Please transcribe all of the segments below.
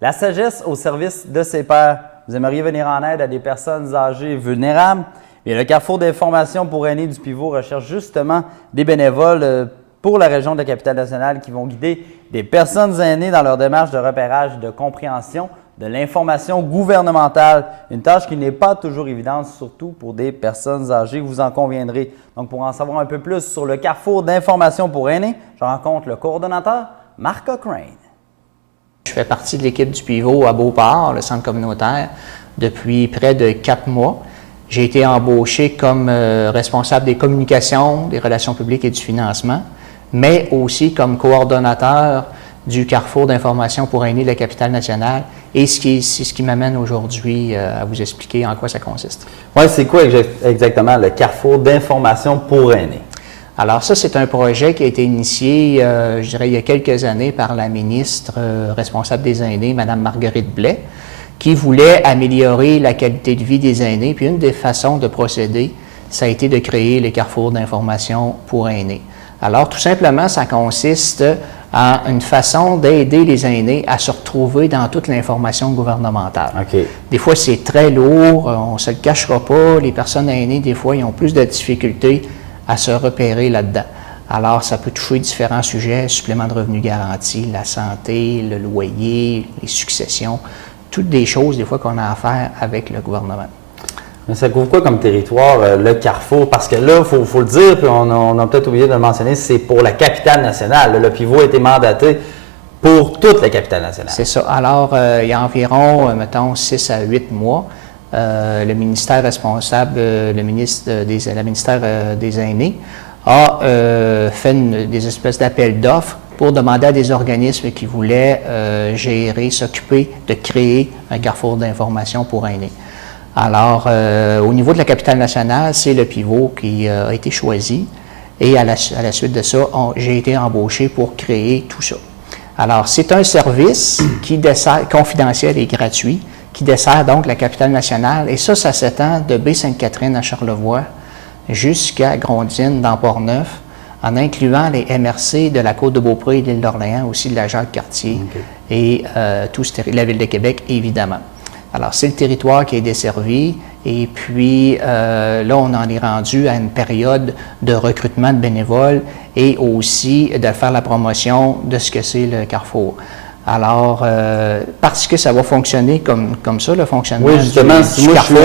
La sagesse au service de ses pairs. Vous aimeriez venir en aide à des personnes âgées vulnérables? Bien, le Carrefour d'information pour aînés du Pivot recherche justement des bénévoles pour la région de la Capitale-Nationale qui vont guider des personnes aînées dans leur démarche de repérage et de compréhension de l'information gouvernementale. Une tâche qui n'est pas toujours évidente, surtout pour des personnes âgées, vous en conviendrez. Donc, pour en savoir un peu plus sur le Carrefour d'information pour aînés, je rencontre le coordonnateur Marc Cochrane. Je fais partie de l'équipe du Pivot à Beauport, le centre communautaire, depuis près de 4 mois. J'ai été embauché comme responsable des communications, des relations publiques et du financement, mais aussi comme coordonnateur du Carrefour d'information pour aînés de la Capitale-Nationale. Et c'est ce qui m'amène aujourd'hui à vous expliquer en quoi ça consiste. Oui, c'est quoi exactement le Carrefour d'information pour aînés? Alors ça, c'est un projet qui a été initié, je dirais, il y a quelques années par la ministre responsable des aînés, Mme Marguerite Blais, qui voulait améliorer la qualité de vie des aînés. Puis une des façons de procéder, ça a été de créer les Carrefours d'information pour aînés. Alors tout simplement, ça consiste en une façon d'aider les aînés à se retrouver dans toute l'information gouvernementale. Okay. Des fois, c'est très lourd, on ne se le cachera pas. Les personnes aînées, des fois, ils ont plus de difficultés à se repérer là-dedans. Alors, ça peut toucher différents sujets, supplément de revenus garantis, la santé, le loyer, les successions, toutes des choses, des fois, qu'on a à faire avec le gouvernement. Mais ça couvre quoi comme territoire, le Carrefour? Parce que là, il faut le dire, puis on a peut-être oublié de le mentionner, c'est pour la Capitale-Nationale. Le Pivot a été mandaté pour toute la Capitale-Nationale. C'est ça. Alors, il y a environ, mettons, 6 à 8 mois, le ministère responsable, la ministère des Aînés, a fait des espèces d'appels d'offres pour demander à des organismes qui voulaient gérer, s'occuper de créer un carrefour d'information pour aînés. Alors, au niveau de la Capitale-Nationale, c'est le Pivot qui a été choisi et à la suite de ça, j'ai été embauché pour créer tout ça. Alors, c'est un service qui dessert, confidentiel et gratuit, qui dessert donc la Capitale-Nationale et ça s'étend de Baie-Sainte-Catherine à Charlevoix jusqu'à Grondines dans Port-Neuf, en incluant les MRC de la Côte-de-Beaupré et de l'île d'Orléans, aussi de la Jacques-Cartier et la Ville de Québec, évidemment. Alors, c'est le territoire qui est desservi et puis là, on en est rendu à une période de recrutement de bénévoles et aussi de faire la promotion de ce que c'est le Carrefour. Alors, parce que ça va fonctionner comme ça, le fonctionnement oui, justement, si moi Carrefour,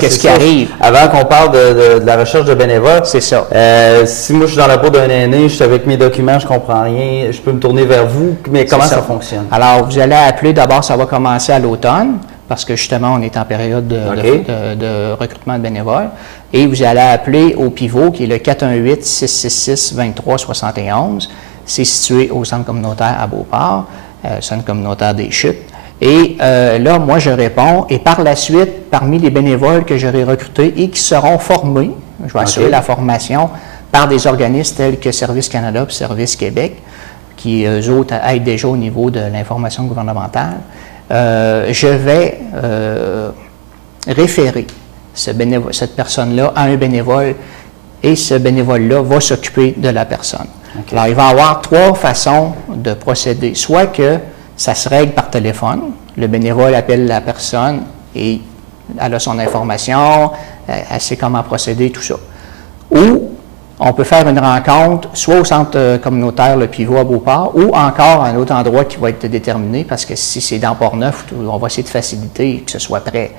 qu'est-ce qui arrive? Avant qu'on parle de la recherche de bénévoles, c'est ça. Si moi je suis dans la peau d'un aîné, je suis avec mes documents, je comprends rien, je peux me tourner vers vous, mais comment ça fonctionne? Alors, vous allez appeler, d'abord, ça va commencer à l'automne, parce que justement, on est en période de recrutement de bénévoles, et vous allez appeler au Pivot, qui est le 418-666-2371. C'est situé au centre communautaire à Beauport, centre communautaire des Chutes. Et là, moi, je réponds, et par la suite, parmi les bénévoles que j'aurai recrutés et qui seront formés, je vais assurer la formation par des organismes tels que Service Canada et Service Québec, qui, eux autres, aident déjà au niveau de l'information gouvernementale. Je vais référer cette personne-là à un bénévole et ce bénévole-là va s'occuper de la personne. Okay. Alors, il va y avoir 3 façons de procéder. Soit que ça se règle par téléphone, le bénévole appelle la personne et elle a son information, elle sait comment procéder, tout ça. Ou on peut faire une rencontre, soit au centre communautaire, le Pivot à Beauport, ou encore à un autre endroit qui va être déterminé, parce que si c'est dans Port-Neuf, on va essayer de faciliter que ce soit prêt.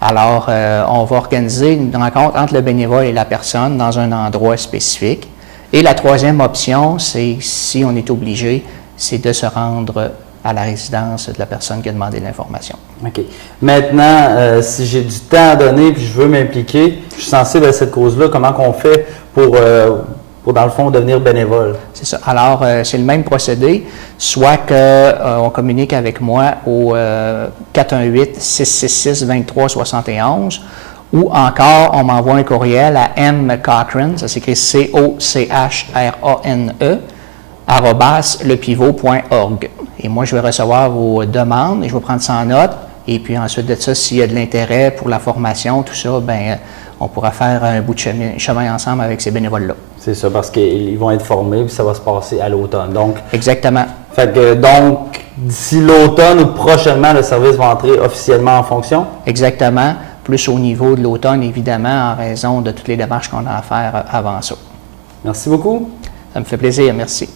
Alors, on va organiser une rencontre entre le bénévole et la personne dans un endroit spécifique. Et la troisième option, c'est, si on est obligé, c'est de se rendre à la résidence de la personne qui a demandé l'information. OK. Maintenant, si j'ai du temps à donner et je veux m'impliquer, je suis sensible à cette cause-là, comment qu'on fait pour, dans le fond, devenir bénévole? C'est ça. Alors, c'est le même procédé, soit qu'on communique avec moi au 418-666-2371 ou encore, on m'envoie un courriel à mcochrane, ça s'écrit C-O-C-H-R-A-N-E, @lepivot.org. Et moi, je vais recevoir vos demandes et je vais prendre ça en note. Et puis ensuite de ça, s'il y a de l'intérêt pour la formation, tout ça, bien, on pourra faire un bout de chemin ensemble avec ces bénévoles-là. C'est ça, parce qu'ils vont être formés, puis ça va se passer à l'automne. Donc, Exactement. Donc, d'ici l'automne ou prochainement, le service va entrer officiellement en fonction? Exactement. Plus au niveau de l'automne, évidemment, en raison de toutes les démarches qu'on a à faire avant ça. Merci beaucoup. Ça me fait plaisir. Merci.